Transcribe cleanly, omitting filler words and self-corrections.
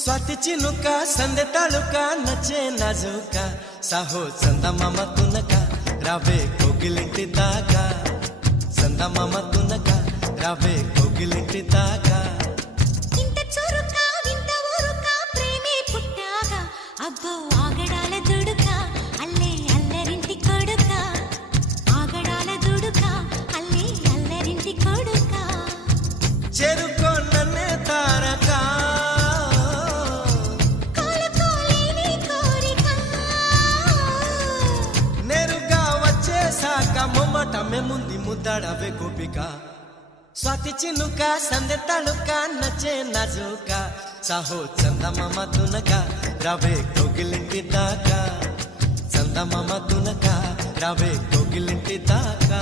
स्वाती चिनुका संदे तालुका नचे नाजुका साहो चंदमाम तुनका रावे कोगिलिंटी दागा चंदमाम तुनका रावे कोगिलिंटी दागा इंत चुरुका विंत ऊरुका प्रेमे पुट्टागा अब्बो आगडाల దుడుకా అల్లే అల్లరింటి కొడుకా ఆగడాల దుడుకా అల్లే అల్లరింటి కొడుకా చెరుకో నన్నే తారకా మొమ్మటమే ముందు ముద్దాడవే గోపిక స్వాతి చినుక సందె తళుక నచ్చే నాజుక సాహో చందమామ తునక రావే కోగిలింటి దాకా చందమామ తునక రావే కోగిలింటి దాకా